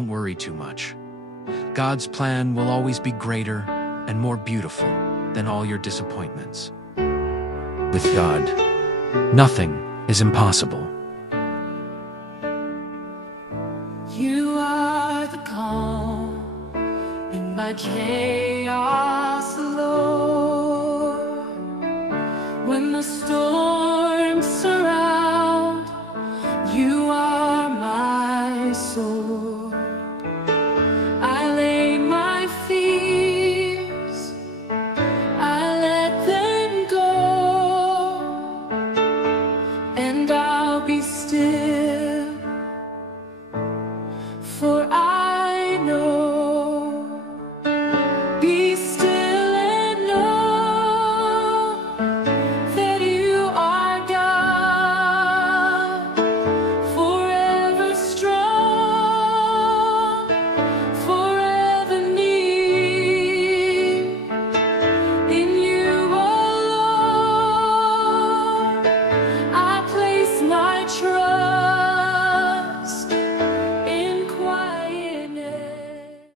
don't worry too much. God's plan will always be greater and more beautiful than all your disappointments. With God, nothing is impossible. You are the calm in my chaos, Lord. When the storms surround, you are my sword. I lay my fears, I let them go, and I'll be still, for